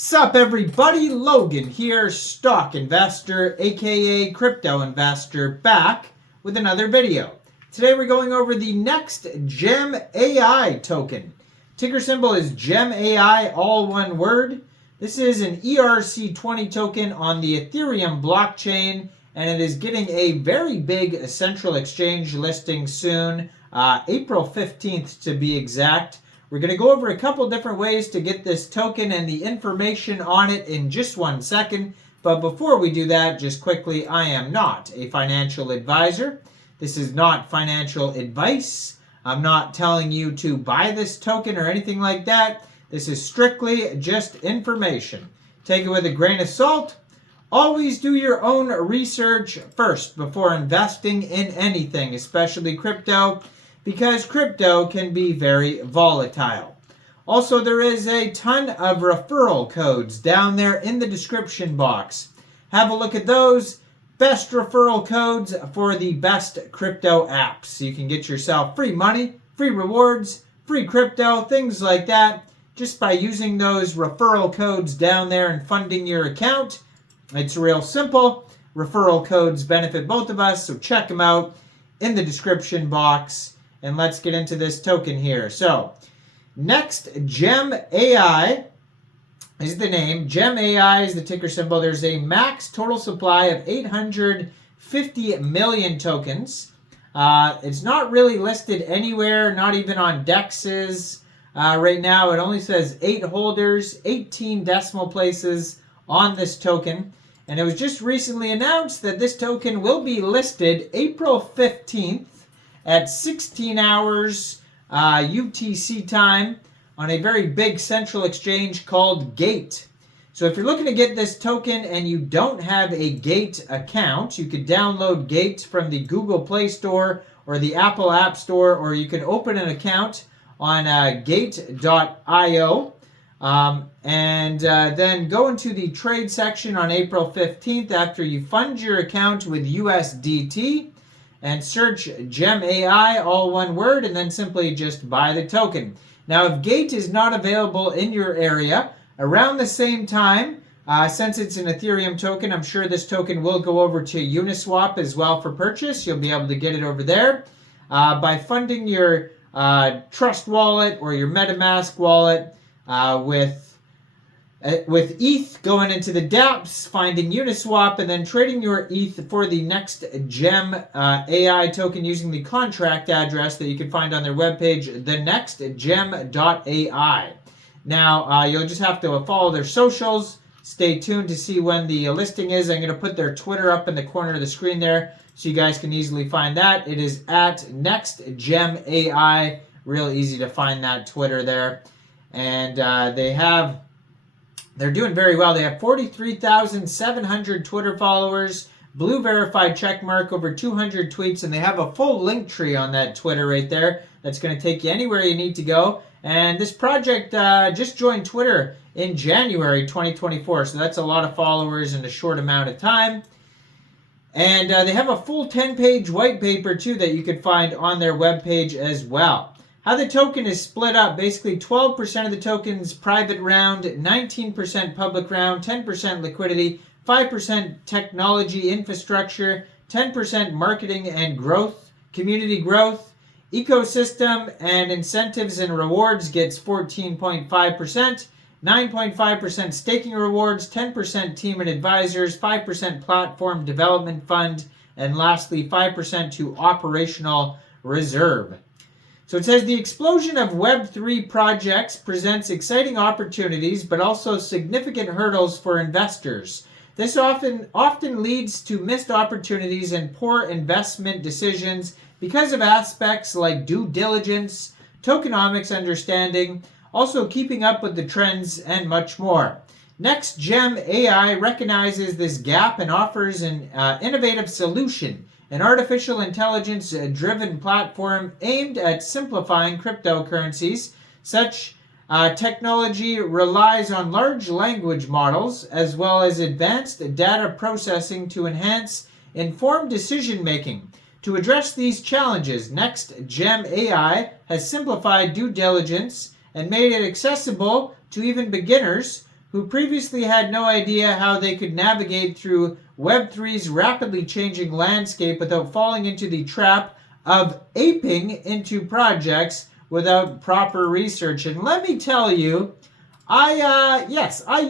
Sup everybody, Logan here, stock investor aka crypto investor, back with another video. Today we're going over the next Gemai token. Ticker symbol is Gemai, all one word. This is an ERC20 token on the Ethereum blockchain, and it is getting a very big central exchange listing soon, April 15th to be exact. We're going to go over a couple different ways to get this token and the information on it in just 1 second. But before we do that, just quickly, I am not a financial advisor. This is not financial advice. I'm not telling you to buy this token or anything like that. This is strictly just information. Take it with a grain of salt. Always do your own research first before investing in anything, especially crypto, because crypto can be very volatile. Also, there is a ton of referral codes down there in the description box. Have a look at those. Best referral codes for the best crypto apps. You can get yourself free money, free rewards, free crypto, things like that, just by using those referral codes down there and funding your account. It's real simple. Referral codes benefit both of us, so check them out in the description box. And let's get into this token here. So, next, Gemai is the name. Gemai is the ticker symbol. There's a max total supply of 850 million tokens. It's not really listed anywhere, not even on DEXs. Right now, it only says 8 holders, 18 decimal places on this token. And it was just recently announced that this token will be listed April 15th. At 16 hours UTC time on a very big central exchange called Gate. So if you're looking to get this token and you don't have a Gate account, you could download Gate from the Google Play Store or the Apple App Store, or you can open an account on gate.io and then go into the trade section on April 15th after you fund your account with USDT. And search Gemai, all one word, and then simply just buy the token. Now, if Gate is not available in your area, around the same time, since it's an Ethereum token, I'm sure this token will go over to Uniswap as well for purchase. You'll be able to get it over there by funding your Trust wallet or your MetaMask wallet with ETH, going into the dApps, finding Uniswap, and then trading your ETH for the next Gemai token using the contract address that you can find on their webpage, thenextgem.ai. Now, you'll just have to follow their socials. Stay tuned to see when the listing is. I'm going to put their Twitter up in the corner of the screen there so you guys can easily find that. It is at nextgemai. Real easy to find that Twitter there. And they're doing very well. They have 43,700 Twitter followers, blue verified check mark, over 200 tweets, and they have a full link tree on that Twitter right there that's going to take you anywhere you need to go. And this project just joined Twitter in January 2024, so that's a lot of followers in a short amount of time. And they have a full 10-page white paper, too, that you can find on their webpage as well. How the token is split up, basically 12% of the token's private round, 19% public round, 10% liquidity, 5% technology infrastructure, 10% marketing and growth, community growth, ecosystem and incentives and rewards gets 14.5%, 9.5% staking rewards, 10% team and advisors, 5% platform development fund, and lastly 5% to operational reserve. So it says the explosion of Web3 projects presents exciting opportunities, but also significant hurdles for investors. This often leads to missed opportunities and poor investment decisions because of aspects like due diligence, tokenomics understanding, also keeping up with the trends, and much more. Next, Gemai recognizes this gap and offers an innovative solution. An artificial intelligence-driven platform aimed at simplifying cryptocurrencies. Such technology relies on large language models as well as advanced data processing to enhance informed decision-making. To address these challenges, Next Gemai has simplified due diligence and made it accessible to even beginners who previously had no idea how they could navigate through Web3's rapidly changing landscape without falling into the trap of aping into projects without proper research. And let me tell you, I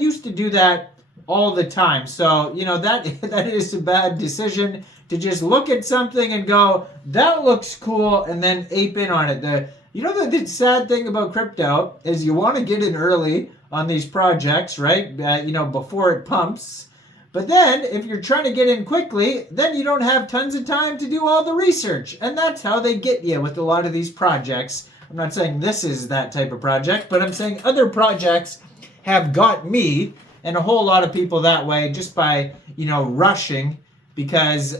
used to do that all the time. So, that is a bad decision to just look at something and go, that looks cool, and then ape in on it. The sad thing about crypto is you want to get in early on these projects, right? Before it pumps. But then, if you're trying to get in quickly, then you don't have tons of time to do all the research. And that's how they get you with a lot of these projects. I'm not saying this is that type of project, but I'm saying other projects have got me and a whole lot of people that way just by, rushing because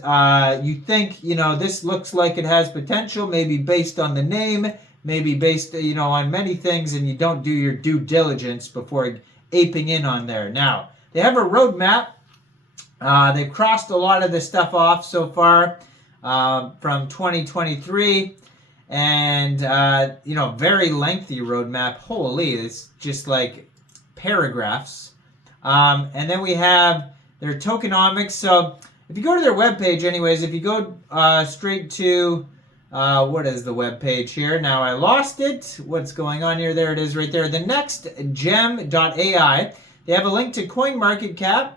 you think, this looks like it has potential, maybe based on the name, maybe based, on many things, and you don't do your due diligence before aping in on there. Now, they have a roadmap. They've crossed a lot of the stuff off so far from 2023, and, very lengthy roadmap. Holy, it's just like paragraphs. And then we have their tokenomics. So if you go to their webpage anyways, if you go straight to, what is the webpage here? Now I lost it. What's going on here? There it is right there. The nextgem.ai. They have a link to CoinMarketCap,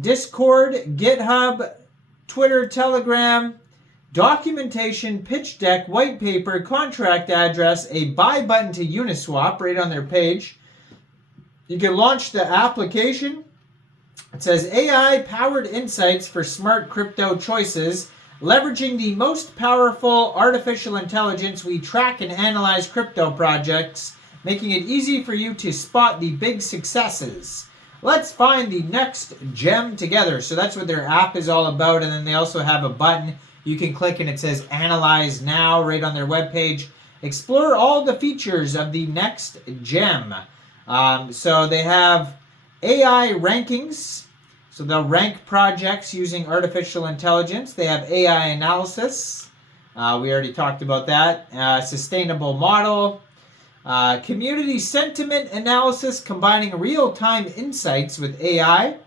Discord, GitHub, Twitter, Telegram, documentation, pitch deck, white paper, contract address, a buy button to Uniswap right on their page. You can launch the application. It says AI-powered insights for smart crypto choices. Leveraging the most powerful artificial intelligence, we track and analyze crypto projects, making it easy for you to spot the big successes. Let's find the next gem together. So that's what their app is all about. And then they also have a button you can click and it says Analyze Now right on their webpage. Explore all the features of the next gem. So they have AI rankings. So they'll rank projects using artificial intelligence. They have AI analysis. We already talked about that. Sustainable model. Community sentiment analysis combining real-time insights with AI.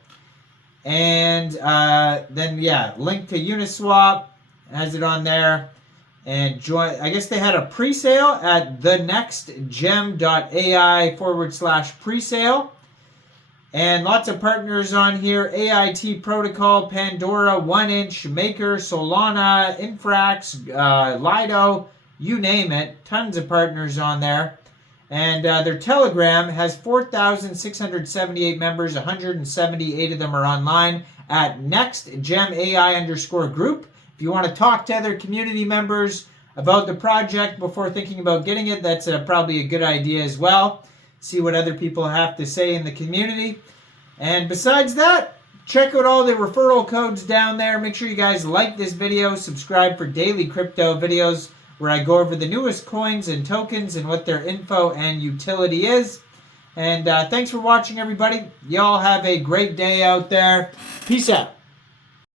And then, link to Uniswap. Has it on there. And join. I guess they had a pre-sale at thenextgem.ai/pre-sale. And lots of partners on here. AIT Protocol, Pandora, 1inch, Maker, Solana, Infrax, Lido, you name it. Tons of partners on there. And their Telegram has 4,678 members. 178 of them are online at nextgemai_group. If you want to talk to other community members about the project before thinking about getting it, that's probably a good idea as well. See what other people have to say in the community. And besides that, check out all the referral codes down there. Make sure you guys like this video, subscribe for daily crypto videos where I go over the newest coins and tokens and what their info and utility is. And thanks for watching, everybody. Y'all have a great day out there. Peace out.